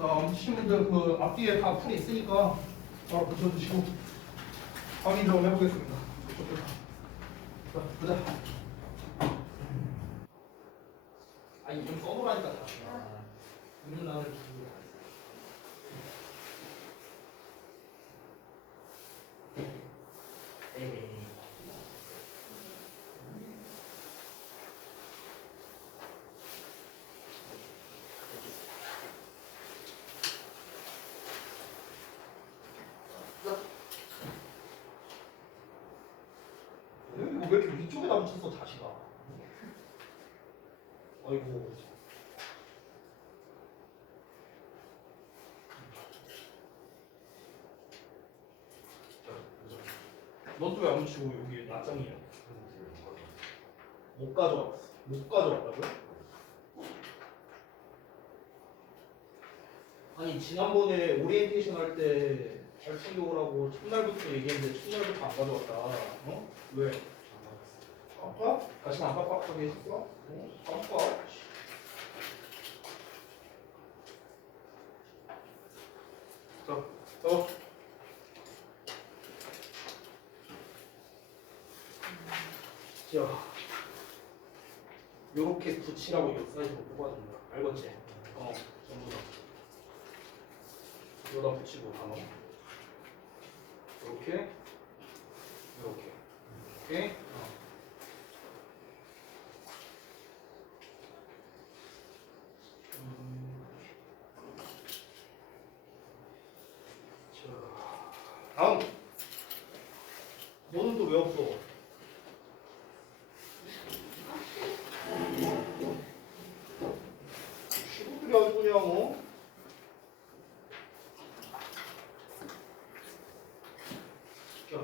자, 친구들 그 앞뒤에 다 풀이 있으니까 바로 붙여주시고 확인 좀 해보겠습니다. 자, 보자. 아, 이름 써보라니까 다. 이름 나를 주고. 에이. 이거 왜 이렇게 위쪽에다 붙였어 다시가? 아이고. 넌 또 왜 안 붙이고 여기 낮장이야? 못 가져왔어. 못 가져왔다고요? 아니 지난번에 오리엔테이션 할 때 잘 챙겨오라고 첫날부터 얘기했는데 첫날부터 안 가져왔다. 어? 왜? 아빠? 다시 안 빡빡하게 했어? 어? 아빠? 자, 자, 요렇게 붙이라고 이 사이즈로 뽑아준다. 알겠지? 전부 다. 여기다 붙이고 단어. 이렇게, 이렇게. 오케이? 자, 다음. 너는 또 왜 없어? 친구들이 아주 그냥 자,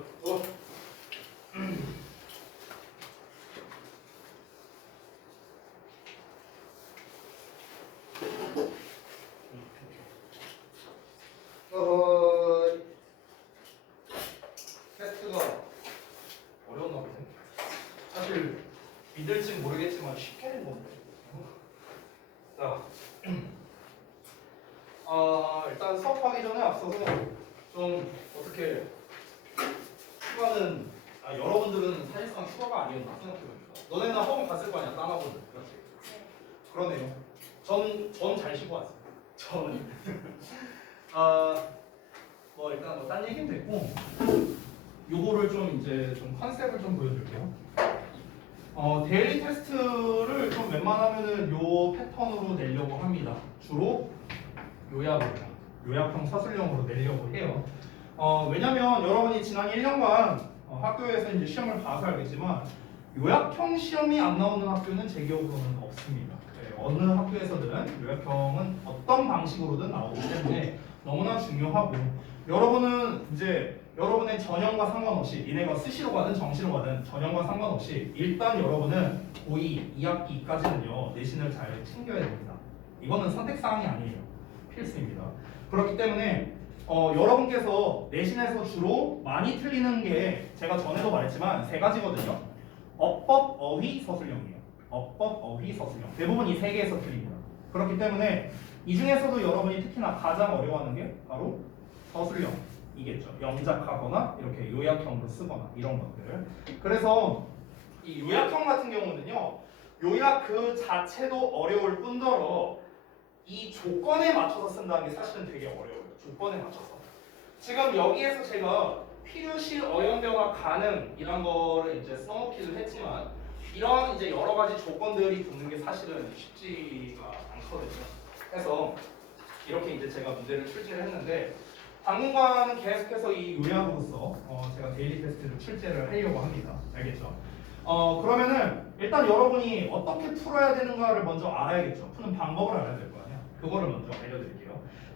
테스트가 어려웠나 보네. 사실 믿을진 모르겠지만 쉽게 된 건데. 자, 일단 수업하기 전에 앞서서 좀 어떻게 휴가는 여러분들은 사실상 휴가가 아니었나 생각해보니까 너네는 학원 갔을 거 아니야, 딴 학원은. 그렇지? 그러네요. 전 잘 쉬고 왔어요. 저는 뭐 일단 뭐 딴 얘기는 됐고 요거를 좀 이제 좀 컨셉을 좀 보여드릴게요. 데일리 테스트를 좀 웬만하면은 요 패턴으로 내려고 합니다. 주로 요약형 서술형으로 내려고 해요. 왜냐면 여러분이 지난 1년간 학교에서 이제 시험을 봐서 알겠지만 요약형 시험이 안 나오는 학교는 제 기억으로는 없습니다. 네, 어느 학교에서든 요약형은 어떤 방식으로든 나오기 때문에 너무나 중요하고 여러분은 이제 여러분의 전형과 상관없이 니네가 스시로 가든 정시로 가든 전형과 상관없이 일단 여러분은 고2, 2학기까지는요 내신을 잘 챙겨야 됩니다. 이거는 선택사항이 아니에요. 필수입니다. 그렇기 때문에 여러분께서 내신에서 주로 많이 틀리는 게 제가 전에도 말했지만 세 가지거든요. 어법, 어휘, 서술형이에요. 어법, 어휘, 서술형. 대부분 이 세 개에서 틀립니다. 그렇기 때문에 이 중에서도 여러분이 특히나 가장 어려워하는 게 바로 서술형이겠죠. 영작하거나 이렇게 요약형으로 쓰거나 이런 것들. 그래서 이 요약형 같은 경우는요. 요약 그 자체도 어려울 뿐더러 이 조건에 맞춰서 쓴다는 게 사실은 되게 어려워요. 조건에 맞춰서. 지금 여기에서 제가 필요시 어용 변화 가능 이런 거를 이제 써놓기도 했지만 이런 이제 여러 가지 조건들이 붙는 게 사실은 쉽지가 않거든요. 그래서 이렇게 이제 제가 문제를 출제를 했는데 당분간은 계속해서 이 요약으로서 제가 데일리 테스트를 출제를 하려고 합니다. 알겠죠? 그러면은 일단 여러분이 어떻게 풀어야 되는가를 먼저 알아야겠죠. 푸는 방법을 알아야 될 거 아니야. 그거를 먼저 알려드릴게요.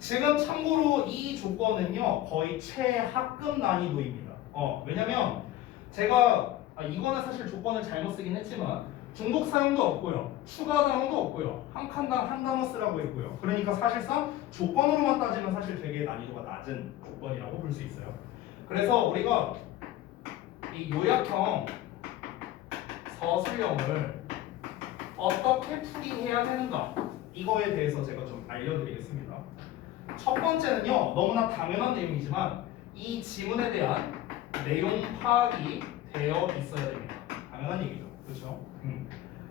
지금 참고로 이 조건은요 거의 최하급 난이도입니다. 왜냐면 제가 이거는 사실 조건을 잘못 쓰긴 했지만 중복 사용도 없고요, 추가 단어도 없고요, 한 칸당 한 단어 쓰라고 했고요. 그러니까 사실상 조건으로만 따지면 사실 되게 난이도가 낮은 조건이라고 볼 수 있어요. 그래서 우리가 이 요약형 서술형을 어떻게 풀이해야 되는가 이거에 대해서 제가 좀 알려드리겠습니다. 첫 번째는요, 너무나 당연한 내용이지만 이 지문에 대한 내용 파악이 되어 있어야 됩니다. 당연한 얘기죠. 그렇죠?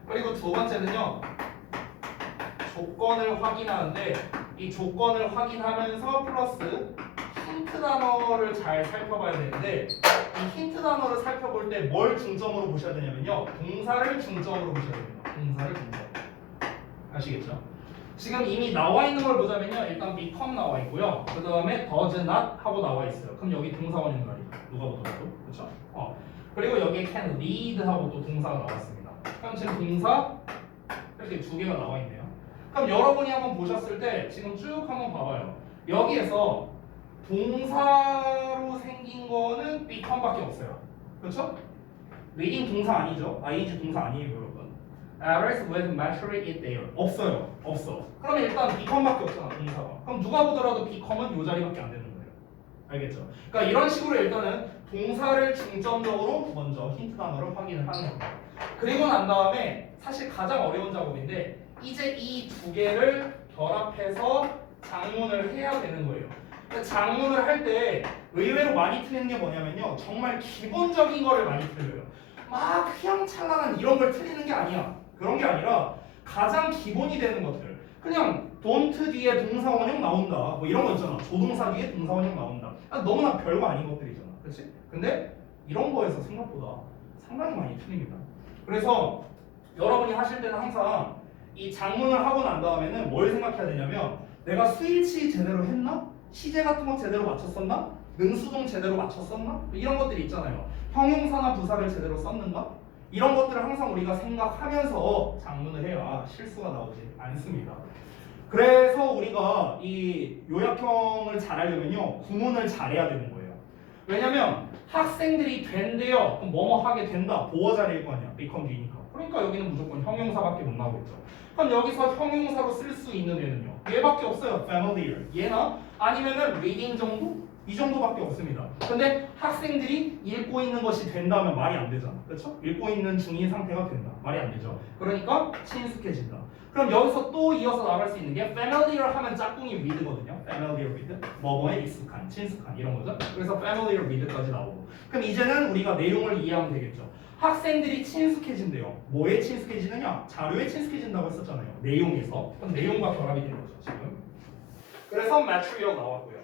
그리고 두 번째는요, 조건을 확인하는데 이 조건을 확인하면서 플러스 힌트 단어를 잘 살펴봐야 되는데 이 힌트 단어를 살펴볼 때 뭘 중점으로 보셔야 되냐면요, 동사를 중점으로 보셔야 됩니다. 동사를 중점으로. 아시겠죠? 지금 이미 나와 있는 걸 보자면요, 일단 become 나와 있고요, 그 다음에 does not 하고 나와 있어요. 그럼 여기 동사원 연결이죠. 누가 보더라도. 그렇죠? 그리고 여기에 can lead 하고 또 동사가 나왔습니다. 그럼 지금 동사 이렇게 두 개가 나와 있네요. 그럼 여러분이 한번 보셨을 때 지금 쭉 한번 봐봐요. 여기에서 동사로 생긴 거는 become밖에 없어요. 그렇죠? reading 동사 아니죠? ing 동사 아니에요, 여러분. Errors with material it there. 없어요. 없어. 그러면 일단 become밖에 없잖아, 동사가. 그럼 누가 보더라도 become은 요 자리밖에 안 되는 거예요. 알겠죠? 그러니까 이런 식으로 일단은 동사를 중점적으로 먼저 힌트 단어를 확인을 하는 겁니다. 그리고 난 다음에 사실 가장 어려운 작업인데 이제 이 두 개를 결합해서 장문을 해야 되는 거예요. 그러니까 장문을 할 때 의외로 많이 틀리는 게 뭐냐면요, 정말 기본적인 거를 많이 틀려요. 막 휘황찬란한 이런 걸 틀리는 게 아니야. 그런 게 아니라 가장 기본이 되는 것들, 그냥 don't 뒤에 동사 원형 나온다, 뭐 이런 거 있잖아. 조동사 뒤에 동사 원형 나온다. 너무나 별거 아닌 것들이잖아. 그렇지? 근데 이런 거에서 생각보다 상당히 많이 틀립니다. 그래서 여러분이 하실 때는 항상 이 장문을 하고 난 다음에는 뭘 생각해야 되냐면, 내가 스위치 제대로 했나? 시제 같은 거 제대로 맞췄었나? 능수동 제대로 맞췄었나? 이런 것들이 있잖아요. 형용사나 부사를 제대로 썼는가? 이런 것들을 항상 우리가 생각하면서 장문을 해야 실수가 나오지 않습니다. 그래서 우리가 이 요약형을 잘하려면요, 구문을 잘해야 되는 거예요. 왜냐면 학생들이 된대요. 그럼 뭐뭐 하게 된다. 보어 자리일 거 아니야. become 뒤니까. 그러니까 여기는 무조건 형용사밖에 못 나오겠죠. 그럼 여기서 형용사로 쓸 수 있는 애는요, 얘밖에 없어요. familiar. 얘나 아니면은 reading 정도? 이 정도밖에 없습니다. 근데 학생들이 읽고 있는 것이 된다면 말이 안 되잖아. 그렇죠? 읽고 있는 중인 상태가 된다. 말이 안 되죠. 그러니까 친숙해진다. 그럼 여기서 또 이어서 나갈 수 있는 게 familiar 하면 짝꿍이 with거든요. familiar with. 뭐뭐에 익숙한, 친숙한 이런 거죠. 그래서 familiar with까지 나오고. 그럼 이제는 우리가 내용을 이해하면 되겠죠. 학생들이 친숙해진대요. 뭐에 친숙해지느냐? 자료에 친숙해진다고 했었잖아요. 내용에서. 그럼 내용과 결합이 되는 거죠, 지금. 그래서 material 나왔고요.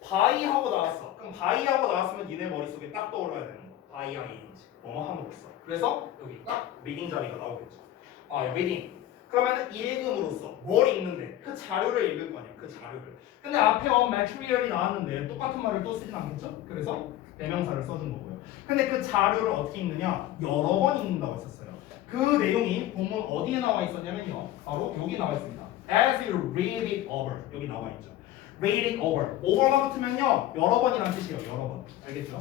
by하고 나왔어. 그럼 by하고 나왔으면 니네 머릿속에 딱 떠올라야 되는 거. by ing. 뭐뭐 함으로써. 그래서 여기 딱 reading 자리가 나오겠죠. reading. 그러면 읽음으로써 뭘 읽는데? 그 자료를 읽을 거 아니야. 그 자료를. 근데 앞에 material이 나왔는데 똑같은 말을 또 쓰진 않겠죠? 그래서 대명사를 써준 거고요. 근데 그 자료를 어떻게 읽느냐? 여러 번 읽는다고 했었어요. 그 내용이 본문 어디에 나와 있었냐면요, 바로 여기 나와 있습니다. As you read it over. 여기 나와 있죠. Read it over. over가 붙으면요, 여러 번이란 뜻이에요. 여러 번. 알겠죠?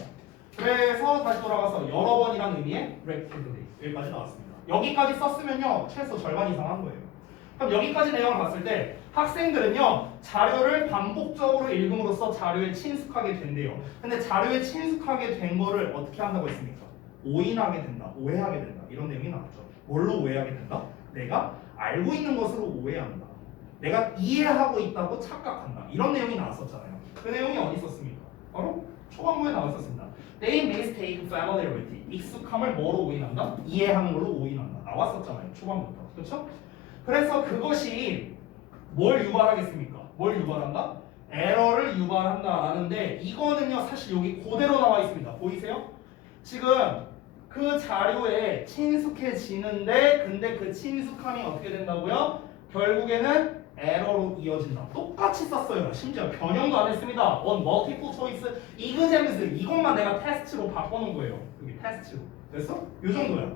그래서 다시 돌아가서 여러 번이란 의미의 repeatedly. 여기까지 나왔습니다. 여기까지 썼으면요, 최소 절반 이상 한 거예요. 그럼 여기까지 내용을 봤을 때 학생들은요, 자료를 반복적으로 읽음으로써 자료에 친숙하게 된대요. 근데 자료에 친숙하게 된 거를 어떻게 한다고 했습니까? 오인하게 된다, 오해하게 된다, 이런 내용이 나왔죠. 뭘로 오해하게 된다? 내가 알고 있는 것으로 오해한다, 내가 이해하고 있다고 착각한다, 이런 내용이 나왔었잖아요. 그 내용이 어디 있었습니까? 바로 초반부에 나와 있었습니다. They mistake familiarity. 익숙함을 뭐로 오인한다? 이해하는 걸로 오인한다. 나왔었잖아요, 초반부터. 그렇죠? 그래서 그것이 뭘 유발하겠습니까? 뭘 유발한다? 에러를 유발한다라는데, 이거는요 사실 여기 그대로 나와 있습니다. 보이세요? 지금 그 자료에 친숙해지는데, 근데 그 친숙함이 어떻게 된다고요? 결국에는 에러로 이어진다. 똑같이 썼어요. 심지어 변형도 안 했습니다. on multiple choice, exams, 이것만 내가 테스트로 바꿔놓은 거예요. 여기 테스트로. 됐어? 요 정도야.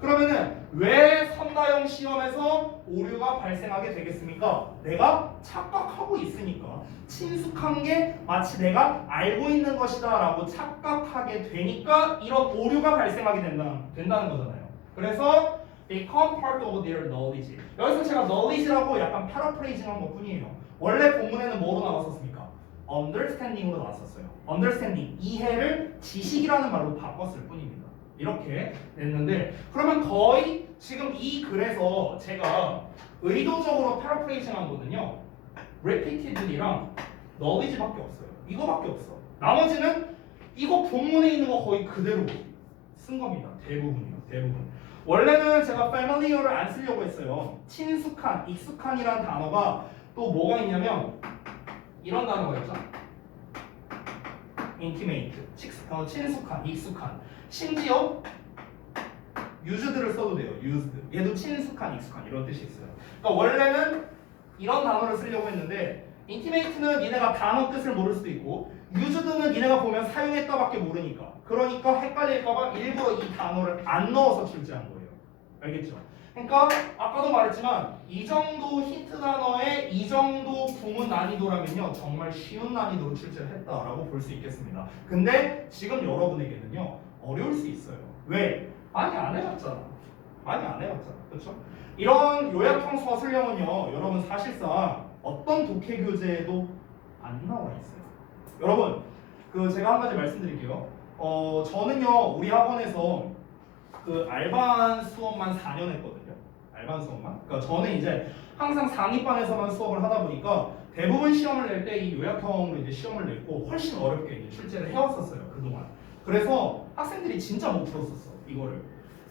그러면은 왜 선다형 시험에서 오류가 발생하게 되겠습니까? 내가 착각하고 있으니까. 친숙한 게 마치 내가 알고 있는 것이다 라고 착각하게 되니까 이런 오류가 발생하게 된다는 거잖아요. 그래서 become part of their knowledge. 여기서 제가 knowledge라고 약간 패러프레이징한 것 뿐이에요. 원래 본문에는 뭐로 나왔었습니까? understanding으로 나왔었어요. understanding, 이해를 지식이라는 말로 바꿨을 뿐입니다. 이렇게 냈는데, 그러면 거의 지금 이 글에서 제가 의도적으로 패러프레이징한 거는요, repeatedly랑 너비지밖에 없어요. 이거밖에 없어. 나머지는 이거 본문에 있는 거 거의 그대로 쓴 겁니다. 대부분이요. 대부분. 원래는 제가 familiar를 안 쓰려고 했어요. 친숙한, 익숙한이라는 단어가 또 뭐가 있냐면 이런 단어가 있죠. intimate, 친숙한, 익숙한. 심지어 used를 써도 돼요. used. 얘도 친숙한, 익숙한 이런 뜻이 있어요. 그러니까 원래는 이런 단어를 쓰려고 했는데 intimate는 니네가 단어 뜻을 모를 수도 있고 used는 니네가 보면 사용했다밖에 모르니까 그러니까 헷갈릴까봐 일부러 이 단어를 안 넣어서 출제한 거예요. 알겠죠? 그러니까 아까도 말했지만 이 정도 힌트 단어에 이 정도 구문 난이도라면요 정말 쉬운 난이도로 출제를 했다라고 볼 수 있겠습니다. 근데 지금 여러분에게는요 어려울 수 있어요. 왜? 많이 안 해봤잖아. 많이 안 해봤잖아. 그렇죠? 이런 요약형 서술형은요 여러분 사실상 어떤 독해 교재에도 안 나와 있어요. 여러분 그 제가 한 가지 말씀드릴게요. 저는요 우리 학원에서 그 알반 수업만 4년 했거든요. 알반 수업만. 그러니까 저는 이제 항상 상위반에서만 수업을 하다 보니까 대부분 시험을 낼 때 이 요약형으로 이제 시험을 냈고 훨씬 어렵게 이제 출제를 해왔었어요 그동안. 그래서 학생들이 진짜 못 풀었었어 이거를.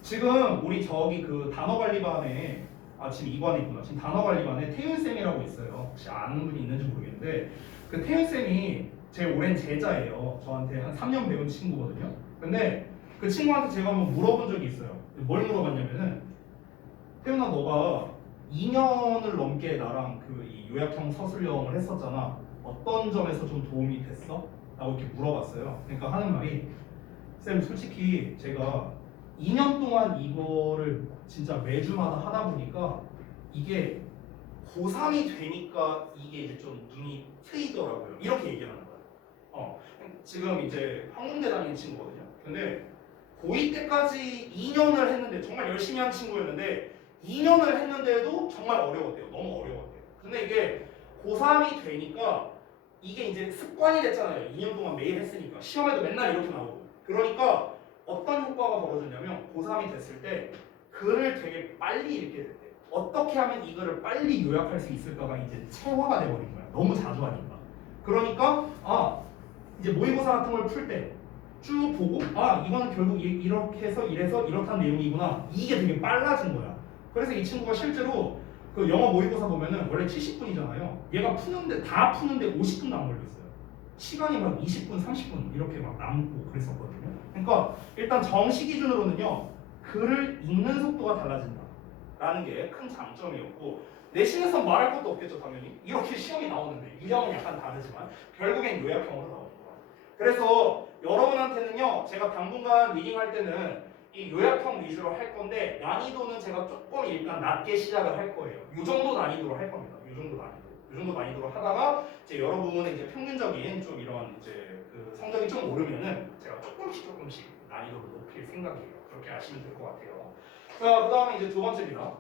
지금 우리 저기 그 단어관리반에 지금 2관에 있구나. 지금 단어관리반에 태윤쌤이라고 있어요. 혹시 아는 분이 있는지 모르겠는데 그 태윤쌤이 제 오랜 제자예요. 저한테 한 3년 배운 친구거든요. 근데 그 친구한테 제가 한번 물어본 적이 있어요. 뭘 물어봤냐면은 태윤아 너가 2년을 넘게 나랑 그 이 요약형 서술형을 했었잖아. 어떤 점에서 좀 도움이 됐어? 라고 이렇게 물어봤어요. 그러니까 하는 말이 쌤 솔직히 제가 2년 동안 이거를 진짜 매주마다 하다 보니까 이게 고3이 되니까 이게 이제 좀 눈이 트이더라고요. 이렇게 얘기하는 거예요. 지금 이제 항공대 다니는 친구거든요. 근데 고2 때까지 2년을 했는데 정말 열심히 한 친구였는데 2년을 했는데도 정말 어려웠대요. 너무 어려웠대요. 근데 이게 고3이 되니까 이게 이제 습관이 됐잖아요. 2년 동안 매일 했으니까 시험에도 맨날 이렇게 나오고 그러니까 어떤 효과가 벌어졌냐면 고3이 됐을 때 글을 되게 빨리 읽게 됐대요. 어떻게 하면 이 글을 빨리 요약할 수 있을까가 이제 체화가 돼버린 거야. 너무 자주 하니까. 그러니까 이제 모의고사 같은 걸 풀 때 쭉 보고 이거는 결국 이렇게 해서 이래서 이렇다는 내용이구나. 이게 되게 빨라진 거야. 그래서 이 친구가 실제로 그 영어 모의고사 보면은 원래 70분이잖아요. 얘가 푸는데 다 푸는데 50분도 안 걸렸어요. 시간이 막 20분, 30분 이렇게 막 남고 그랬었거든요. 그러니까 일단 정시 기준으로는요 글을 읽는 속도가 달라진다라는 게 큰 장점이었고 내신에서 말할 것도 없겠죠 당연히. 이렇게 시험이 나오는데 유형은 약간 다르지만 결국엔 요약형으로 나오는 거예요. 그래서 여러분한테는요 제가 당분간 리딩할 때는 이 요약형 위주로 할 건데 난이도는 제가 조금 일단 낮게 시작을 할 거예요. 이 정도 난이도로 할 겁니다. 이 정도 난이도로 하다가 이제 여러분의 이제 평균적인 좀 이런 이제 그 성적이 좀 오르면은 제가 조금씩 난이도를 높일 생각이에요. 그렇게 하시면 될 것 같아요. 자, 그다음에 이제 두 번째입니다.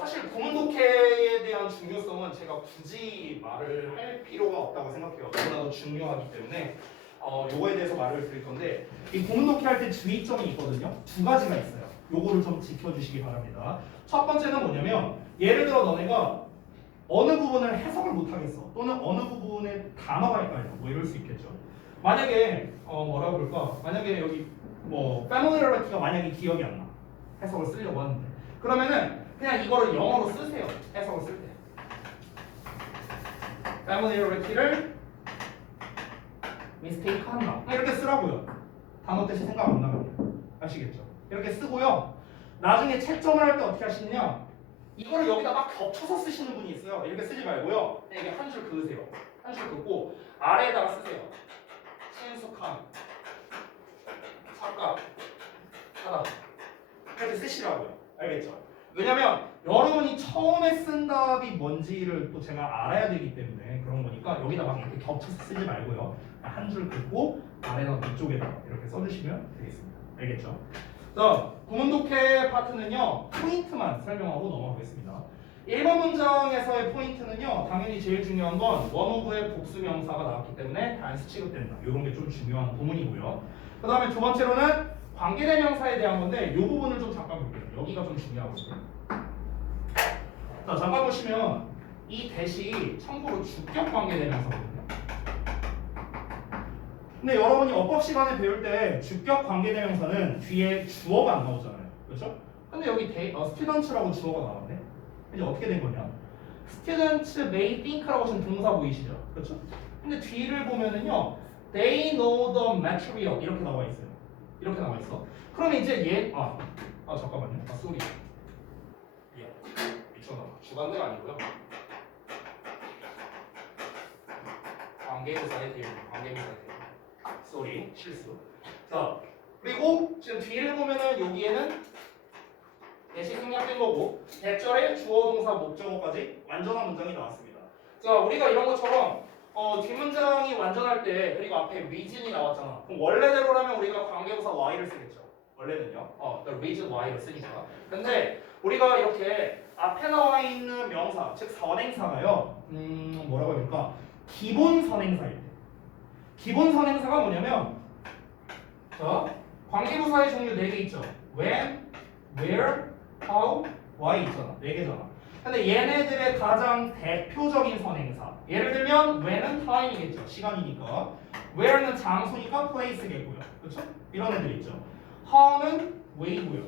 사실 구문 독해에 대한 중요성은 제가 굳이 말을 할 필요가 없다고 생각해요. 너무나도 중요하기 때문에 요거에 대해서 말을 드릴 건데 이 구문 독해 할 때 주의점이 있거든요. 두 가지가 있어요. 요거를 좀 지켜주시기 바랍니다. 첫 번째는 뭐냐면 예를 들어 너네가 어느 부분을 해석을 못하겠어 또는 어느 부분에 단어가 헷갈려 뭐 이럴 수 있겠죠. 만약에 뭐라고 그럴까? 만약에 여기 뭐 familiarity가 만약에 기억이 안 나. 해석을 쓰려고 하는데 그러면은 그냥 이거를 영어로 쓰세요. 해석을 쓸 때 familiarity를 mistake 한다 이렇게 쓰라고요. 단어 뜻이 생각 안 나면 아시겠죠? 이렇게 쓰고요. 나중에 채점을 할 때 어떻게 하시느냐 이거를 여기다 막 겹쳐서 쓰시는 분이 있어요. 이렇게 쓰지 말고요. 그냥 이게 한 줄 그으세요. 한 줄 긋고 아래에다가 쓰세요. 친숙한 착각 하다 이렇게 쓰시라고요. 알겠죠? 왜냐면 여러분이 처음에 쓴 답이 뭔지를 또 제가 알아야 되기 때문에 그런 거니까 여기다 막 이렇게 겹쳐서 쓰지 말고요. 한 줄 긋고 아래나 위쪽에다가 이렇게 써주시면 되겠습니다. 알겠죠? 자, 구문 독해 파트는요 포인트만 설명하고 넘어가겠습니다. 1번 문장에서의 포인트는요 당연히 제일 중요한 건 원오브의 복수명사가 나왔기 때문에 단수 취급된다. 이런 게 좀 중요한 부분이고요. 그 다음에 두 번째로는 관계대명사에 대한 건데 이 부분을 좀 잠깐 볼게요. 여기가 좀 중요하거든요. 자, 잠깐 보시면 이 대시 참고로 주격 관계대명사거든요. 근데 여러분이 어법 시간에 배울 때 주격 관계대명사는 뒤에 주어가 안 나오잖아요. 그렇죠? 근데 여기 student라고 주어가 나왔네. 이제 어떻게 된 거냐? students may think라고 하신 동사 보이시죠? 그렇죠? 근데 뒤를 보면은요, they know the material 이렇게 나와 있어요. 이렇게 나와 있어. 그럼 이제 잠깐만요. 쏘리. 미쳤나 봐. 주관대가 아니고요. 관계대사의 대응. 관계대사의 대응. 쏘리. 실수. 자, 그리고 지금 뒤를 보면은 여기에는 대시 생략된 거고 대절에 주어 동사 목적어까지 완전한 문장이 나왔습니다. 자, 우리가 이런 것처럼 뒷문장이 완전할 때 그리고 앞에 reason이 나왔잖아. 그럼 원래대로라면 우리가 관계부사 y를 쓰겠죠. 원래는요. the reason why를 쓰니까. 근데 우리가 이렇게 앞에 나와 있는 명사, 즉 선행사가요. 뭐라고 합니까? 기본 선행사일 때. 기본 선행사가 뭐냐면 자, 관계부사의 종류 4개 있죠. when, where, how, why 있잖아. 4개잖아. 근데 얘네들의 가장 대표적인 선행사. 예를 들면 when은 time이겠죠. 시간이니까. where는 장소니까 place겠고요. 그렇죠? 이런 애들 있죠. how는 way고요.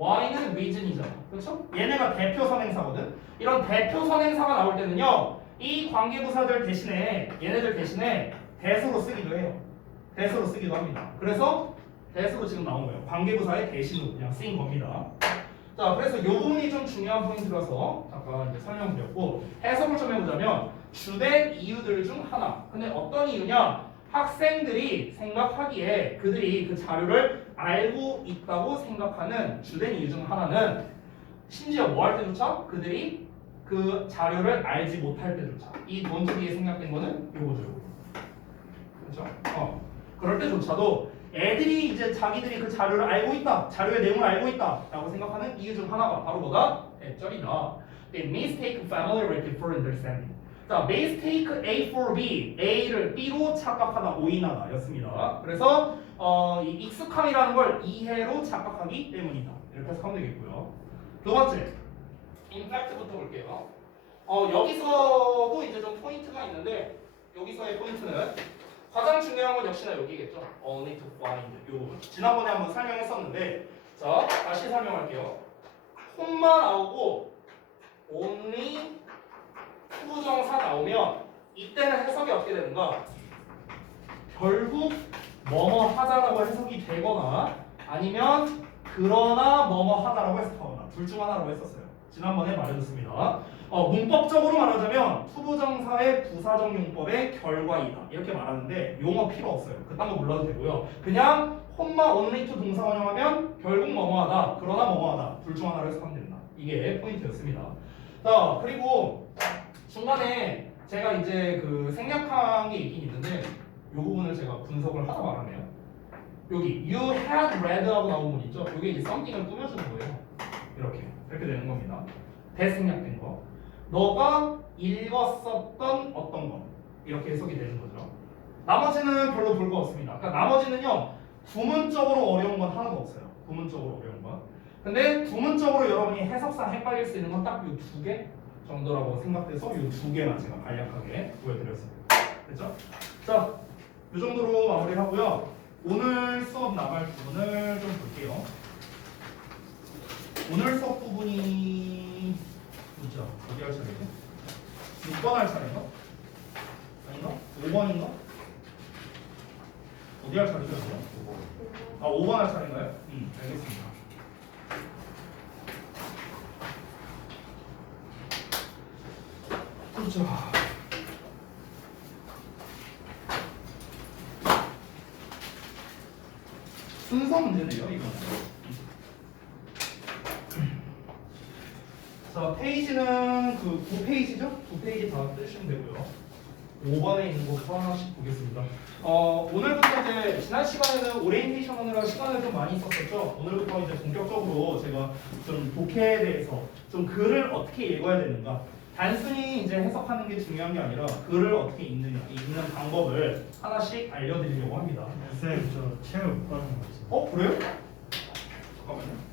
why는 reason이잖아. 그렇죠? 얘네가 대표 선행사거든. 이런 대표 선행사가 나올 때는요. 이 관계부사들 대신에 얘네들 대신에 대수로 쓰기도 해요. 대수로 쓰기도 합니다. 그래서 대수로 지금 나온 거예요. 관계부사의 대신으로 그냥 쓰인 겁니다. 자, 그래서 이 부분이 좀 중요한 포인트라서 잠깐 이제 설명드렸고 해석을 좀 해보자면 주된 이유들 중 하나. 근데 어떤 이유냐? 학생들이 생각하기에 그들이 그 자료를 알고 있다고 생각하는 주된 이유 중 하나는 심지어 뭐 할 때조차 그들이 그 자료를 알지 못할 때조차 이 논조 뒤에 생략된 거는 요거죠. 그렇죠? 그럴 때조차도 애들이 이제 자기들이 그 자료를 알고 있다, 자료의 내용을 알고 있다라고 생각하는 이유 중 하나가 바로 뭐다? 대절이다. They mistake familiarity for understanding. 자, mistake A for B, A를 B로 착각하다, 오인하다 였습니다. 그래서 이 익숙함이라는 걸 이해로 착각하기 때문이다. 이렇게 해석하면 되겠고요. 두 번째, 임팩트부터 볼게요. 여기서도 이제 좀 포인트가 있는데 여기서의 포인트는 가장 중요한 건 역시나 여기겠죠. Only to find 이 부분. 지난번에 한번 설명했었는데 자, 다시 설명할게요. 홈만 나오고 only 투부정사 나오면 이때는 해석이 어떻게 되는가? 결국 뭐뭐 하다라고 해석이 되거나 아니면 그러나 뭐뭐 하다라고 해석하거나 둘 중 하나라고 했었어요. 지난번에 말해줬습니다. 문법적으로 말하자면 투부정사의 부사적 용법의 결과이다 이렇게 말하는데 용어 필요 없어요. 그딴 거 몰라도 되고요. 그냥 홈마 only to 동사 원형하면 결국 뭐뭐하다 그러나 뭐뭐하다 둘 중 하나를 해석하면 된다. 이게 포인트였습니다. 자, 그리고 중간에 제가 이제 그 생략한 게 있긴 있는데 이 부분을 제가 분석을 하다 말았네요. 여기 you had read 하고 나온 부분 있죠? 이게 이제 something을 꾸며주는 거예요. 이렇게 되는 겁니다. 대생략된 거. 너가 읽었었던 어떤 거 이렇게 해석이 되는 거죠. 나머지는 별로 볼 거 없습니다. 그러니까 나머지는요 구문적으로 어려운 건 하나도 없어요. 구문적으로 어려운 건. 근데 구문적으로 여러분이 해석상 헷갈릴 수 있는 건 딱 이 2개 정도라고 생각돼서 이 2개만 제가 간략하게 보여드렸습니다. 됐죠? 자, 이 정도로 마무리하고요. 오늘 수업 나갈 부분을 좀 볼게요. 오늘 수업 부분이 뭐죠? 어디 할 차례죠? 6번 할 차례인가? 아닌가? 5번인가? 어디 할 차례죠? 5번 할 차례인가요? 알겠습니다. 그렇죠. 순서 문제네요, 이거. 자, 페이지는 그 9페이지죠? 9페이지 다 뜨시면 되고요. 5번에 있는 것부터 하나씩 보겠습니다. 오늘부터 이제 지난 시간에는 오리엔테이션 하느라 시간을 좀 많이 썼었죠. 오늘부터 이제 본격적으로 제가 좀 독해에 대해서 좀 글을 어떻게 읽어야 되는가. 단순히 이제 해석하는 게 중요한 게 아니라 글을 어떻게 읽느냐, 읽는 방법을 하나씩 알려드리려고 합니다. 쌤, 저 체육 못 가는 거 같아요. 그래요? 잠깐만요.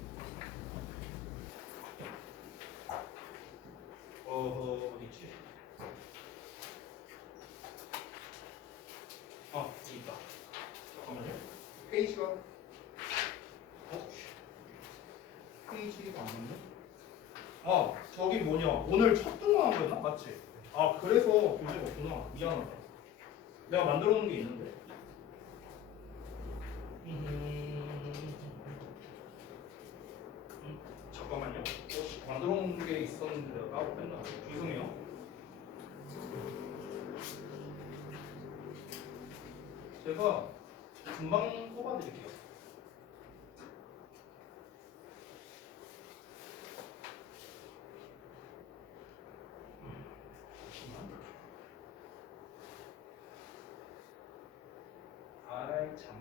어디 있지? 페이지가 페이지가 안 맞네. 아 저기 뭐냐 오늘 첫 등록한 거였나? 맞지? 아 그래서 교재가 없구나. 미안하다. 내가 만들어 놓은 게 있는데. 잠깐만요. 만들어 놓은 게 있었는데 내가 따로 뺐나? 죄송해요. 제가 금방 뽑아드릴게요. 아이 참.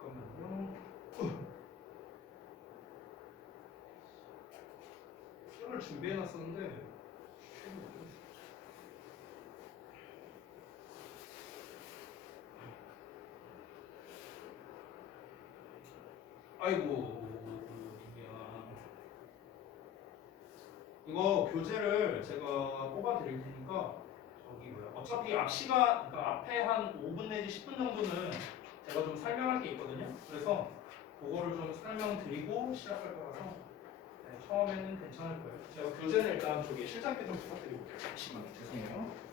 잠깐만요. 시험을 준비해놨었는데 아이고 이거 교재를 제가 뽑아드릴 테니까 저기 뭐야 어차피 앞 시간 그러니까 앞에 한 5분 내지 10분 정도는 제가 좀 설명할 게 있거든요. 그래서 그거를 좀 설명드리고 시작할 거라서 네, 처음에는 괜찮을 거예요. 제가 교재는 일단 저기 실장께 좀 부탁드리고 올게요. 잠시만요. 죄송해요.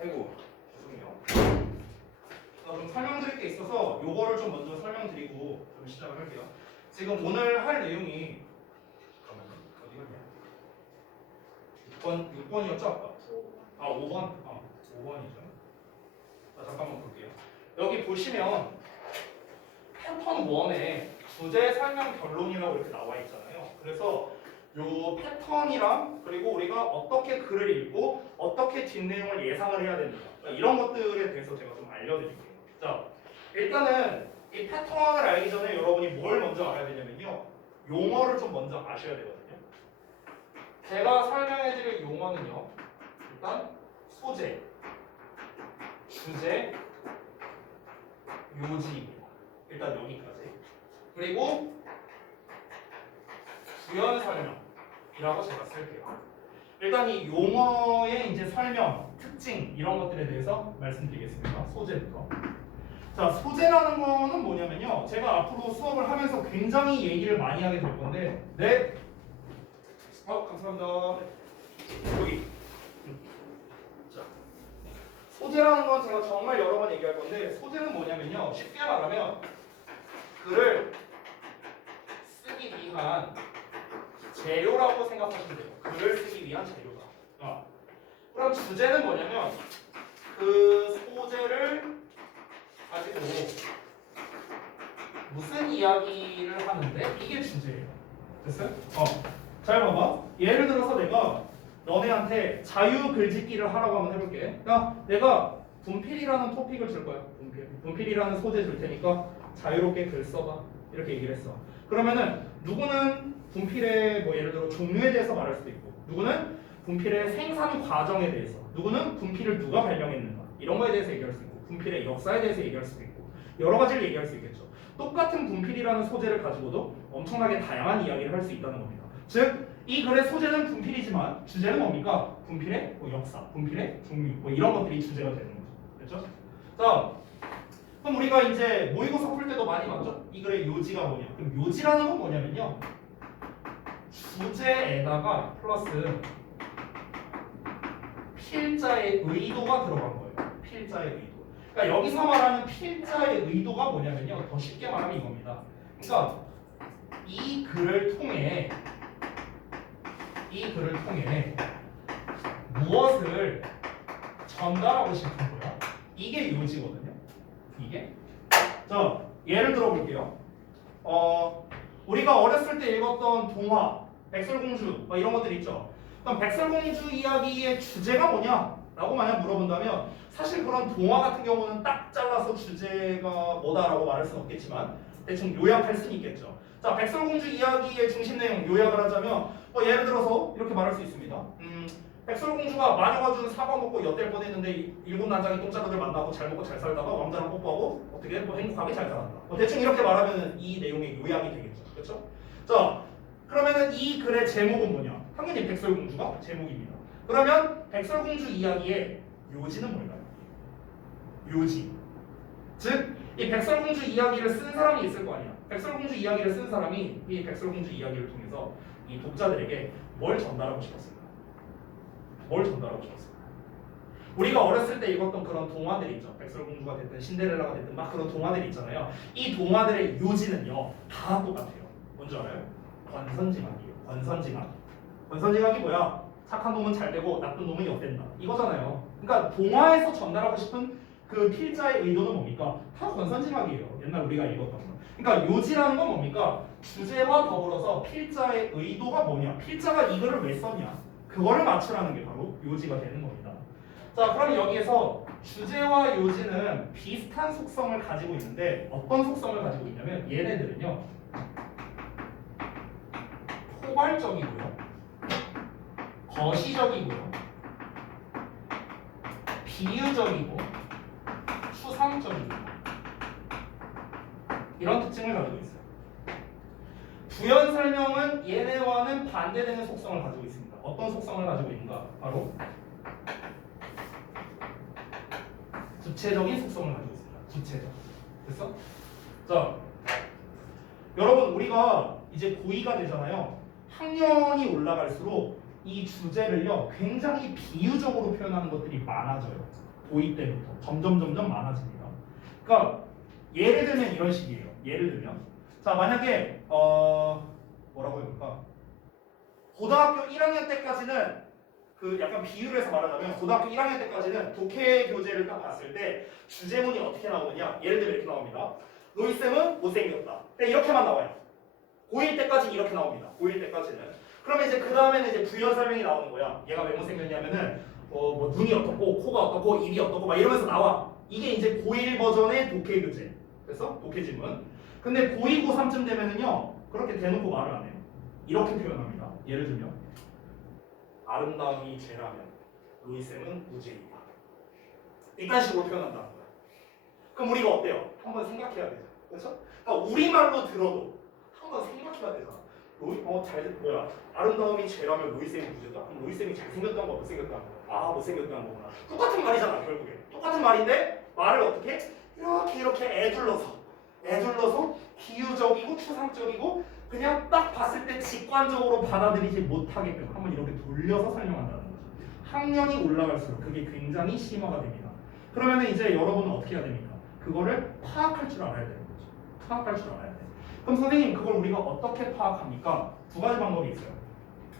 아이고 죄송해요. 좀 설명드릴 게 있어서 요거를 좀 먼저 설명드리고 좀 시작을 할게요. 지금 오늘 할 내용이 잠깐만요. 어디 갔냐? 6번이었죠 아까? 아 5번? 아 5번이죠. 자 잠깐만 볼게요. 여기 보시면 패턴 1에 주제 설명 결론이라고 이렇게 나와 있잖아요. 그래서 요 패턴이랑 그리고 우리가 어떻게 글을 읽고 어떻게 뒷내용을 예상을 해야 됩니다. 이런 것들에 대해서 제가 좀 알려드릴게요. 자, 일단은 이 패턴을 알기 전에 여러분이 뭘 먼저 알아야 되냐면요. 용어를 좀 먼저 아셔야 되거든요. 제가 설명해드릴 용어는요. 일단 소재, 주제, 요지입니다. 일단 여기까지. 그리고 주연 설명이라고 제가 쓸게요. 일단 이 용어의 이제 설명, 특징 이런 것들에 대해서 말씀드리겠습니다. 소재부터. 자, 소재라는 거는 뭐냐면요. 제가 앞으로 수업을 하면서 굉장히 얘기를 많이 하게 될 건데, 네. 감사합니다. 여기. 자, 소재라는 건 제가 정말 여러 번 얘기할 건데, 소재는 뭐냐면요. 쉽게 말하면 글을 쓰기 위한 재료라고 생각하시면 돼요. 글을 쓰기 위한 재료다. 그럼 주제는 뭐냐면 그 소재를 가지고 무슨 이야기를 하는데 이게 주제예요. 됐어요? 잘 봐봐. 예를 들어서 내가 너네한테 자유 글짓기를 하라고 한번 해볼게. 내가 분필이라는 토픽을 줄 거야. 분필이라는 소재 줄 테니까 자유롭게 글 써봐. 이렇게 얘기를 했어. 그러면은 누구는 분필의 뭐 예를 들어 종류에 대해서 말할 수도 있고, 누구는 분필의 생산 과정에 대해서, 누구는 분필을 누가 발명했는가 이런 거에 대해서 얘기할 수 있고, 분필의 역사에 대해서 얘기할 수도 있고, 여러 가지를 얘기할 수 있겠죠. 똑같은 분필이라는 소재를 가지고도 엄청나게 다양한 이야기를 할 수 있다는 겁니다. 즉, 이 글의 소재는 분필이지만 주제는 뭡니까? 분필의 뭐 역사, 분필의 종류 뭐 이런 것들이 주제가 되는 거죠. 그렇죠? 자, 그럼 우리가 이제 모의고사 풀 때도 많이 봤죠? 이 글의 요지가 뭐냐? 그럼 요지라는 건 뭐냐면요. 주제에다가 플러스 필자의 의도가 들어간 거예요. 필자의 의도. 그러니까 여기서 말하는 필자의 의도가 뭐냐면요. 더 쉽게 말하면 이겁니다. 그러니까 이 글을 통해 무엇을 전달하고 싶은 거야? 이게 요지거든요. 이게 자, 예를 들어 볼게요. 우리가 어렸을 때 읽었던 동화, 백설공주 뭐 이런 것들 있죠. 그럼 백설공주 이야기의 주제가 뭐냐라고 만약 물어본다면 사실 그런 동화 같은 경우는 딱 잘라서 주제가 뭐다라고 말할 수는 없겠지만 대충 요약할 수는 있겠죠. 자, 백설공주 이야기의 중심 내용 요약을 하자면 예를 들어서 이렇게 말할 수 있습니다. 백설공주가 마녀가 준 사과 먹고 엿될 뻔했는데 일곱 난장이 똥자루를 만나고 잘 먹고 잘 살다가 왕자랑 뽀뽀하고 어떻게 뭐 행복하게 잘 살았다. 대충 이렇게 말하면 이 내용의 요약이 되겠죠. 그렇죠? 자, 그러면은 이 글의 제목은 뭐냐? 당연히 백설공주가 제목입니다. 그러면 백설공주 이야기의 요지는 뭘까요? 요지. 즉, 이 백설공주 이야기를 쓴 사람이 있을 거 아니야. 백설공주 이야기를 쓴 사람이 이 백설공주 이야기를 통해서 이 독자들에게 뭘 전달하고 싶었을까? 뭘 전달하고 싶었을까? 우리가 어렸을 때 읽었던 그런 동화들 있죠. 백설공주가 됐든 신데렐라가 됐든 막 그런 동화들 있잖아요. 이 동화들의 요지는요 다 똑같아요. 뭔지 알아요? 권선징악이에요. 권선징악. 권선징악이 뭐야? 착한 놈은 잘 되고 나쁜 놈은 엿된다. 이거잖아요. 그러니까 동화에서 전달하고 싶은 그 필자의 의도는 뭡니까? 다 권선징악이에요. 옛날 우리가 읽었던 거. 그러니까 요지라는 건 뭡니까? 주제와 더불어서 필자의 의도가 뭐냐? 필자가 이 글을 왜 썼냐? 그거를 맞추라는 게 바로 요지가 되는 겁니다. 자, 그럼 여기에서 주제와 요지는 비슷한 속성을 가지고 있는데 어떤 속성을 가지고 있냐면 얘네들은요 포괄적이고요, 거시적이고요, 비유적이고 추상적이고 이런 특징을 가지고 있어요. 부연 설명은 얘네와는 반대되는 속성을 가지고 있습니다. 어떤 속성을 가지고 있는가? 바로 구체적인 속성을 가지고 있습니다. 구체적. 됐어? 자, 여러분 우리가 이제 고2가 되잖아요. 학년이 올라갈수록 이 주제를요 굉장히 비유적으로 표현하는 것들이 많아져요. 고2 때부터 점점 많아집니다. 그러니까 예를 들면 이런 식이에요. 예를 들면 자 만약에 뭐라고 해볼까? 고등학교 1학년 때까지는 그 약간 비유를 해서 말하자면 고등학교 1학년 때까지는 독해 교재를 딱 봤을 때 주제문이 어떻게 나오느냐? 예를 들면 이렇게 나옵니다. 로이쌤은 못생겼다. 이렇게만 나와요. 고1 때까지 이렇게 나옵니다. 고1 때까지는. 그러면 이제 그 다음에는 이제 부연 설명이 나오는 거야. 얘가 왜 못생겼냐면은 뭐 눈이 어떻고 코가 어떻고 입이 어떻고 막 이러면서 나와. 이게 이제 고1 버전의 독해 교재. 그래서 독해 지문. 근데 고2, 고3쯤 되면은요 그렇게 대놓고 말을 안 해요. 이렇게 표현합니다. 예를 들면 아름다움이 죄라면 로이쌤은 무죄이다. 이딴 식으로 표현한다는 거야. 그럼 우리가 어때요? 한번 생각해야 되죠. 그렇죠? 그러니까 우리말로 들어도 한번 생각해야 되잖아. 아름다움이 죄라면 로이쌤이 무죄다. 그럼 로이쌤이 잘생겼다는 거 못생겼다는 거. 못생겼다는 거구나. 똑같은 말이잖아 결국에. 똑같은 말인데 말을 어떻게? 이렇게 애둘러서 비유적이고 추상적이고 그냥 딱 봤을 때 직관적으로 받아들이지 못하게끔 한번 이렇게 돌려서 설명한다는 거죠. 학년이 올라갈수록 그게 굉장히 심화가 됩니다. 그러면 이제 여러분은 어떻게 해야 됩니까? 그거를 파악할 줄 알아야 되는 거죠. 파악할 줄 알아야 돼. 그럼 선생님 그걸 우리가 어떻게 파악합니까? 두 가지 방법이 있어요.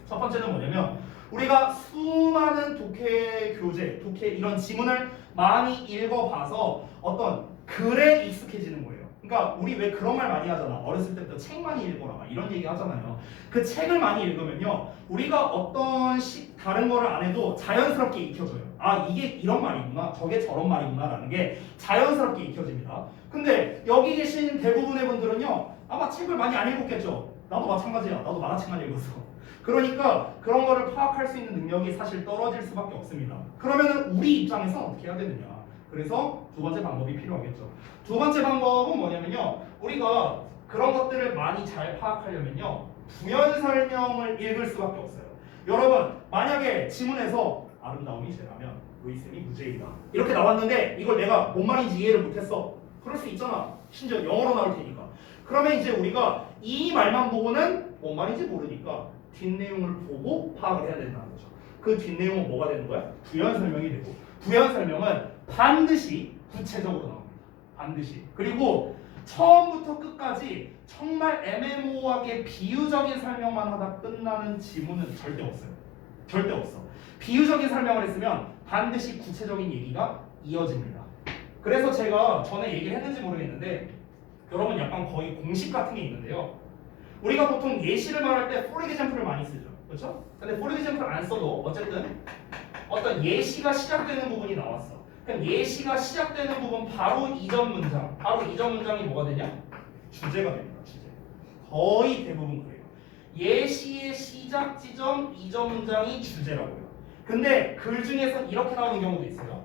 첫 번째는 뭐냐면 우리가 수많은 독해 교재, 독해 이런 지문을 많이 읽어봐서 어떤 글에 익숙해지는 거예요. 그러니까 우리 왜 그런 말 많이 하잖아. 어렸을 때부터 책 많이 읽어라 막 이런 얘기 하잖아요. 그 책을 많이 읽으면요 우리가 어떤 다른 거를 안 해도 자연스럽게 익혀져요. 이게 이런 말이구나, 저게 저런 말이구나 라는 게 자연스럽게 익혀집니다. 근데 여기 계신 대부분의 분들은요 아마 책을 많이 안 읽었겠죠. 나도 마찬가지야. 나도 만화책만 읽었어. 그러니까 그런 거를 파악할 수 있는 능력이 사실 떨어질 수밖에 없습니다. 그러면은 우리 입장에서 어떻게 해야 되느냐? 그래서 두 번째 방법이 필요하겠죠. 두 번째 방법은 뭐냐면요 우리가 그런 것들을 많이 잘 파악하려면요 부연 설명을 읽을 수밖에 없어요. 여러분 만약에 지문에서 아름다움이 죄라면 로이쌤이 무죄이다 이렇게 나왔는데 이걸 내가 뭔 말인지 이해를 못했어. 그럴 수 있잖아. 심지어 영어로 나올 테니까. 그러면 이제 우리가 이 말만 보고는 뭔 말인지 모르니까 뒷내용을 보고 파악을 해야 된다는 거죠. 그 뒷내용은 뭐가 되는 거야? 부연 설명이 되고 부연 설명은 반드시 구체적으로 나옵니다. 반드시. 그리고 처음부터 끝까지 정말 애매모호하게 비유적인 설명만 하다 끝나는 지문은 절대 없어요. 절대 없어. 비유적인 설명을 했으면 반드시 구체적인 얘기가 이어집니다. 그래서 제가 전에 얘기를 했는지 모르겠는데 여러분 약간 거의 공식 같은 게 있는데요. 우리가 보통 예시를 말할 때 for example을 많이 쓰죠. 그렇죠? 근데 for example 안 써도 어쨌든 어떤 예시가 시작되는 부분이 나왔어. 그럼 예시가 시작되는 부분 바로 이전 문장. 바로 이전 문장이 뭐가 되냐? 주제가 됩니다. 주제. 거의 대부분 그래요. 예시의 시작 지점 이전 문장이 주제라고요. 근데 글 중에서 이렇게 나오는 경우도 있어요.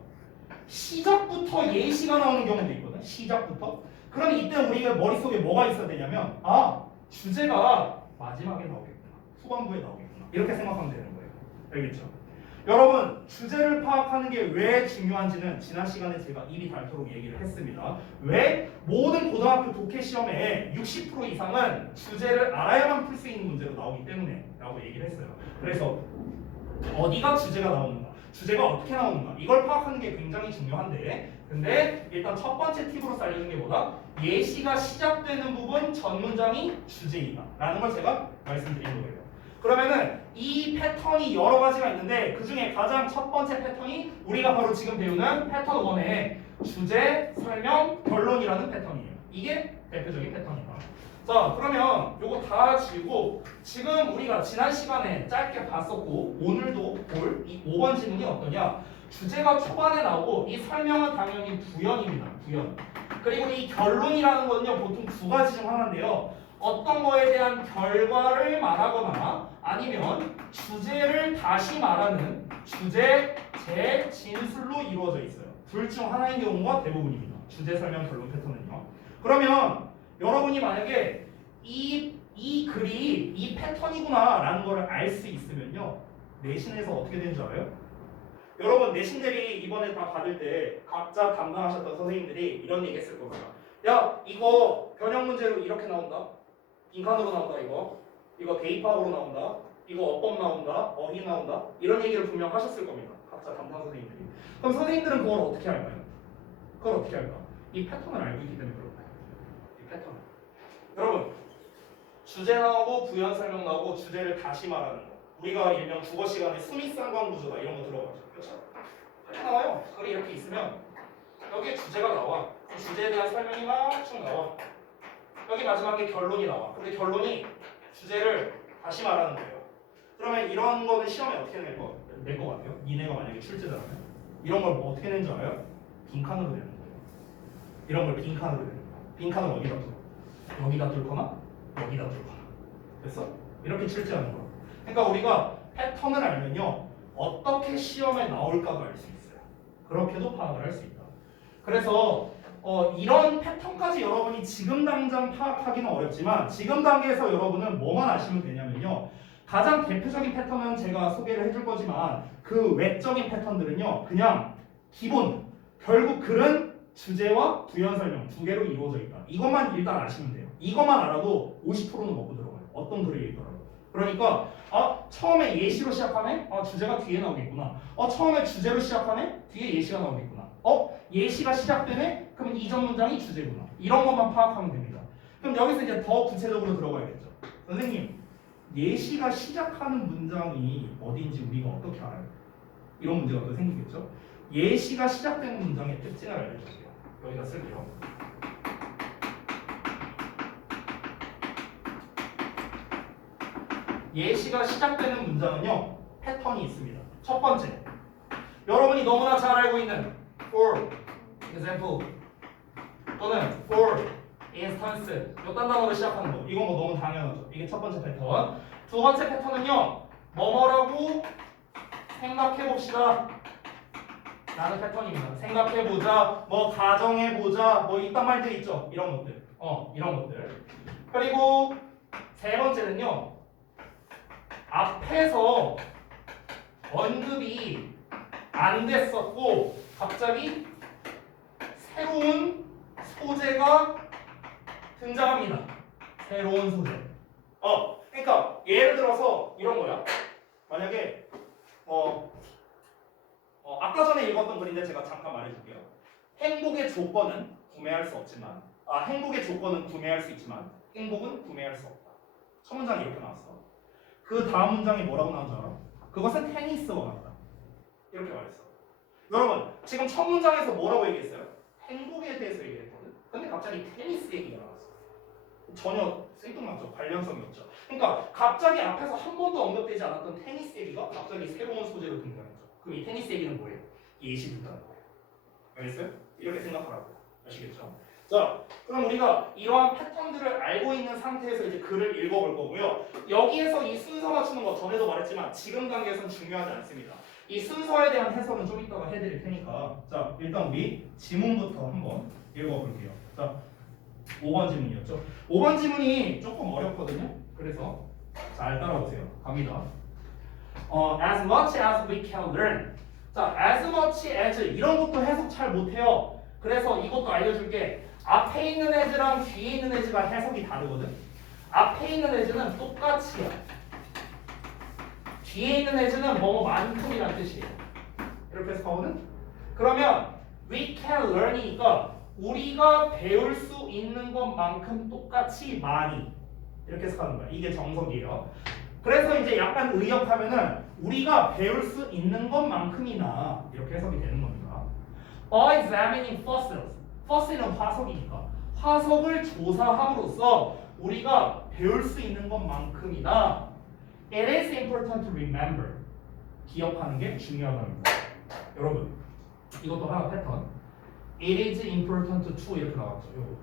시작부터 예시가 나오는 경우도 있거든. 시작부터. 그럼 이때 우리가 머릿속에 뭐가 있어야 되냐면 주제가 마지막에 나오겠구나. 후반부에 나오겠구나. 이렇게 생각하면 되는 거예요. 알겠죠? 여러분 주제를 파악하는 게 왜 중요한지는 지난 시간에 제가 입이 닳도록 얘기를 했습니다. 왜? 모든 고등학교 독해 시험에 60% 이상은 주제를 알아야만 풀 수 있는 문제로 나오기 때문에 라고 얘기를 했어요. 그래서 어디가 주제가 나오는가, 주제가 어떻게 나오는가 이걸 파악하는 게 굉장히 중요한데, 근데 일단 첫 번째 팁으로 알려준 게 뭐다? 예시가 시작되는 부분 전 문장이 주제이다 라는 걸 제가 말씀드린 거예요. 그러면은 이 패턴이 여러 가지가 있는데 그 중에 가장 첫 번째 패턴이 우리가 바로 지금 배우는 패턴 1의 주제, 설명, 결론이라는 패턴이에요. 이게 대표적인 패턴이다. 자, 그러면 요거 다 지우고 지금 우리가 지난 시간에 짧게 봤었고 오늘도 볼 이 5번 질문이 어떠냐? 주제가 초반에 나오고 이 설명은 당연히 부연입니다. 부연. 그리고 이 결론이라는 거는요 보통 두 가지 중 하나인데요. 어떤 거에 대한 결과를 말하거나 아니면 주제를 다시 말하는 주제 재진술로 이루어져 있어요. 둘 중 하나인 경우가 대부분입니다. 주제, 설명, 결론 패턴은요. 그러면 여러분이 만약에 이 글이 이 패턴이구나 라는 걸 알 수 있으면요 내신에서 어떻게 되는 줄 알아요? 여러분 내신들이 이번에 다 받을 때 각자 담당하셨던 선생님들이 이런 얘기 했을 겁니다. 야 이거 변형 문제로 이렇게 나온다. 빈칸으로 나온다 이거 대입학으로 나온다, 이거 어법 나온다, 어휘 나온다 이런 얘기를 분명 하셨을 겁니다. 각자 담당 선생님들이. 그럼 선생님들은 그걸 어떻게 할까요? 그걸 어떻게 할까? 이 패턴을 알고 있기 때문에 그럴까요? 이 패턴을. 여러분 주제 나오고 부연 설명 나오고 주제를 다시 말하는 거. 우리가 일명 국어 시간에 수미상관 구조다 이런 거 들어가죠. 그렇죠? 이렇게 나와요. 글이 이렇게 있으면 여기에 주제가 나와. 그 주제에 대한 설명이 막 쭉 나와. 여기 마지막에 결론이 나와. 근데 결론이 주제를 다시 말하는 거예요. 그러면 이런 거는 시험에 어떻게 낼 거 같아요? 니네가 만약에 출제자라면 이런 걸 뭐 어떻게 내는 줄 알아요? 빈칸으로 내는 거예요. 이런 걸 빈칸으로 내는 거예요. 빈칸을 어디다 뚫어? 여기다 뚫거나 여기다 뚫거나. 됐어? 이렇게 출제하는 거예요. 그러니까 우리가 패턴을 알면요 어떻게 시험에 나올까도 알 수 있어요. 그렇게도 파악을 할 수 있다. 그래서 이런 패턴까지 여러분이 지금 당장 파악하기는 어렵지만 지금 단계에서 여러분은 뭐만 아시면 되냐면요. 가장 대표적인 패턴은 제가 소개를 해줄 거지만 그 외적인 패턴들은요. 그냥 기본, 결국 글은 주제와 부연 설명 두 개로 이루어져 있다. 이것만 일단 아시면 돼요. 이것만 알아도 50%는 먹고 들어가요. 어떤 글을 읽더라도. 그러니까 처음에 예시로 시작하네? 주제가 뒤에 나오겠구나. 처음에 주제로 시작하네? 뒤에 예시가 나오겠구나. 예시가 시작되네? 그럼 이전 문장이 주제구나. 이런 것만 파악하면 됩니다. 그럼 여기서 이제 더 구체적으로 들어가야겠죠. 선생님, 예시가 시작하는 문장이 어디인지 우리가 어떻게 알아요? 이런 문제가 또 생기겠죠. 예시가 시작되는 문장의 특징을 알려줄게요. 여기다 쓸게요. 예시가 시작되는 문장은요 패턴이 있습니다. 첫 번째, 여러분이 너무나 잘 알고 있는 for example 또는 for instance 이딴 단어로 시작하는 거, 이건 뭐 너무 당연하죠. 이게 첫 번째 패턴. 두 번째 패턴은요 뭐뭐라고 생각해봅시다 라는 패턴입니다. 생각해보자, 뭐 가정해보자, 뭐 이딴 말들 있죠. 이런 것들, 이런 것들. 그리고 세 번째는요 앞에서 언급이 안 됐었고 갑자기 새로운 소재가 등장합니다. 새로운 소재. 그러니까 예를 들어서 이런 거야. 만약에 아까 전에 읽었던 글인데 제가 잠깐 말해줄게요. 행복의 조건은 구매할 수 없지만 행복의 조건은 구매할 수 있지만 행복은 구매할 수 없다. 첫 문장이 이렇게 나왔어. 그 다음 문장이 뭐라고 나온 줄 알아? 그것은 테니스와 같다. 이렇게 말했어. 여러분 지금 첫 문장에서 뭐라고 얘기했어요? 행복에 대해서 얘기했거든. 근데 갑자기 테니스 얘기가 나왔어. 전혀 생뚱맞죠. 관련성이 없죠. 그러니까 갑자기 앞에서 한 번도 언급되지 않았던 테니스 얘기가 갑자기 새로운 소재로 등장했죠. 그럼 이 테니스 얘기는 뭐예요? 예시 등단 거예요. 알겠어요? 이렇게 생각하라고. 아시겠죠? 자, 그럼 우리가 이러한 패턴들을 알고 있는 상태에서 이제 글을 읽어볼 거고요. 여기에서 이 순서 맞추는 거 전에도 말했지만 지금 단계에서는 중요하지 않습니다. 이 순서에 대한 해석은 좀 이따가 해드릴 테니까 자, 일단 우리 지문부터 한번 읽어볼게요. 자, 5번 지문이었죠. 5번 지문이 조금 어렵거든요. 그래서 잘 따라오세요. 갑니다. As much as we can learn. 자, as much as 이런 것도 해석 잘 못해요. 그래서 이것도 알려줄게. 앞에 있는 as랑 뒤에 있는 as가 해석이 다르거든. 앞에 있는 as는 똑같이야. 뒤에 있는 as는 뭐만큼이란 뜻이에요. 이렇게 해석하거든. 그러면 we can learn이니까 우리가 배울 수 있는 것만큼 똑같이 많이 이렇게 해석하는 거야. 이게 정석이에요. 그래서 이제 약간 의역하면은 우리가 배울 수 있는 것만큼이나 이렇게 해석이 되는 겁니다. By examining fossils. fossil은 화석이니까 화석을 조사함으로써 우리가 배울 수 있는 것만큼이나 it is important to remember. 기억하는 게 중요하답니다. 여러분, 이것도 하나 패턴. It is important to 이렇게 나왔죠. 요거.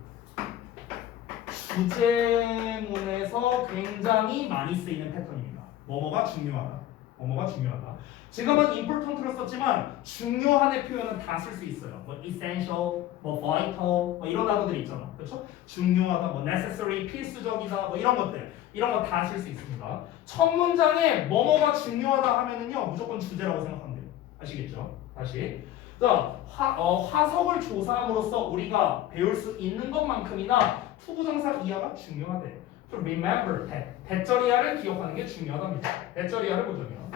주제문에서 굉장히 많이 쓰이는 패턴입니다. 뭐뭐가 중요하다. 뭐뭐가 중요하다. 지금은 important로 썼지만 중요한의 표현은 다 쓸 수 있어요. 뭐 essential, 뭐 vital, 뭐 이런 단어들이 있잖아. 그렇죠? 중요하다, 뭐 necessary, 필수적이다, 뭐 이런 것들. 이런 거 다 쓸 수 있습니다. 첫 문장에 뭐뭐가 중요하다 하면은요 무조건 주제라고 생각하면 돼요. 아시겠죠? 다시. 자, 화석을 조사함으로써 우리가 배울 수 있는 것만큼이나 투부정사 이하가 중요하대. 또 remember 대절이하를 기억하는 게 중요하답니다. 대절이하를 보자면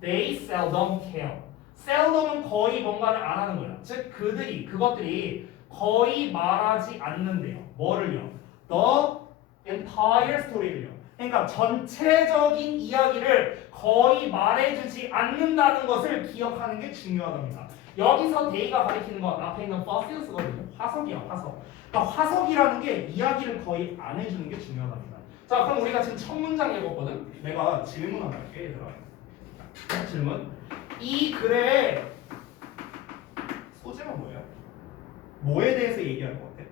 they seldom care. seldom은 거의 뭔가를 안 하는 거야. 즉 그것들이 거의 말하지 않는데요. 뭐를요? The entire story를요. 그러니까 전체적인 이야기를 거의 말해주지 않는다는 것을 기억하는 게 중요하답니다. 여기서 데이가 가리키는 건 앞에 있는 fossils거든요. 화석이야, 화석. 그러니까 화석이라는 게 이야기를 거의 안 해주는 게 중요하답니다. 자, 그럼 우리가 지금 첫 문장 읽었거든. 내가 질문 하나 할게, 얘들아. 질문. 이 글의 소재가 뭐예요? 뭐에 대해서 얘기할 것 같아?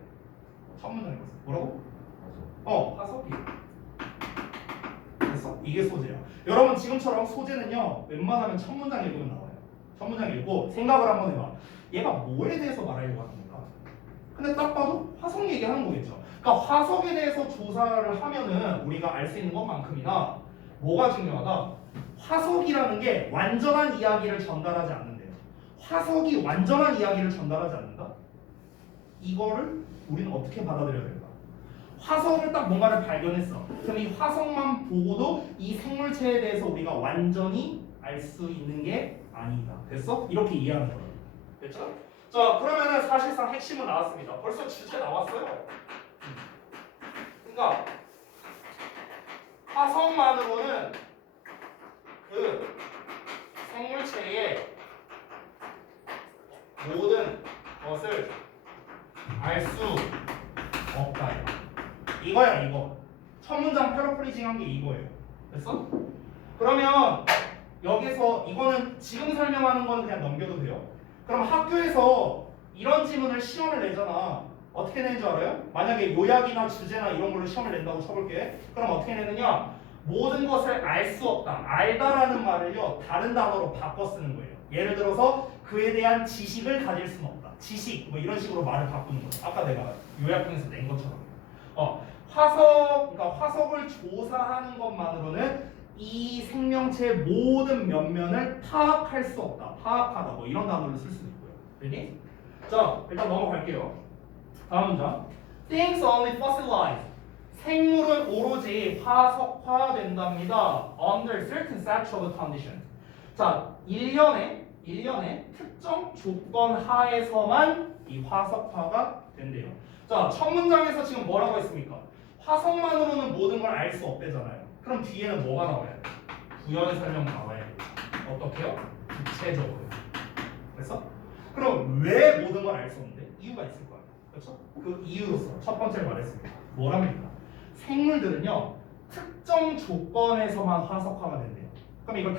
첫 문장 읽었어. 뭐라고? 화석이. 됐어? 이게 소재야. 여러분 지금처럼 소재는요 웬만하면 첫 문장 읽으면 나와요. 첫 문장 읽고 생각을 한번 해봐. 얘가 뭐에 대해서 말하려고 하는 건가? 근데 딱 봐도 화석 얘기하는 거겠죠. 그러니까 화석에 대해서 조사를 하면은 우리가 알 수 있는 것만큼이나 뭐가 중요하다? 화석이라는 게 완전한 이야기를 전달하지 않는데요. 화석이 완전한 이야기를 전달하지 않는다? 이거를 우리는 어떻게 받아들여야 될까? 화석을 딱 뭔가를 발견했어. 그럼 이 화석만 보고도 이 생물체에 대해서 우리가 완전히 알 수 있는 게 아니다. 됐어? 이렇게 이해하는 거예요. 됐죠? 자, 그러면은 사실상 핵심은 나왔습니다. 벌써 주제 나왔어요. 그러니까 화석만으로는 그 생물체의 모든 것을 알 수 없다. 이거야, 이거. 첫 문장 패러프리징 한 게 이거예요. 됐어? 그러면 여기서 이거는 지금 설명하는 건 그냥 넘겨도 돼요. 그럼 학교에서 이런 지문을 시험을 내잖아. 어떻게 내는 줄 알아요? 만약에 요약이나 주제나 이런 걸로 시험을 낸다고 쳐볼게. 그럼 어떻게 내느냐? 모든 것을 알 수 없다. 알다라는 말을요 다른 단어로 바꿔 쓰는 거예요. 예를 들어서 그에 대한 지식을 가질 수는 없다. 지식 뭐 이런 식으로 말을 바꾸는 거예요. 아까 내가 요약형에서 낸 것처럼. 그러니까 화석을 조사하는 것만으로는 이 생명체의 모든 면면을 파악할 수 없다. 파악하다 뭐 이런 단어를 쓸 수도 있고요. 되니? 자, 일단 넘어갈게요. 다음 문장. Things only fossilize. 생물은 오로지 화석화된답니다. Under certain sexual conditions. 자, 1년에 특정 조건 하에서만 이 화석화가 된대요. 자, 첫 문장에서 지금 뭐라고 했습니까? 화석만으로는 모든 걸 알 수 없대잖아요. 그럼 뒤에는 뭐가 나와야 돼? 부연 설명 나와야 돼. 어떻게요? 구체적으로. 그래서? 그럼 왜 모든 걸 알 수 없는데? 이유가 있을 거야. 그렇죠? 그 이유로서 첫 번째를 말했습니다. 뭐랍니까? 생물들은요 특정 조건에서만 화석화가 된대요. 그럼 이걸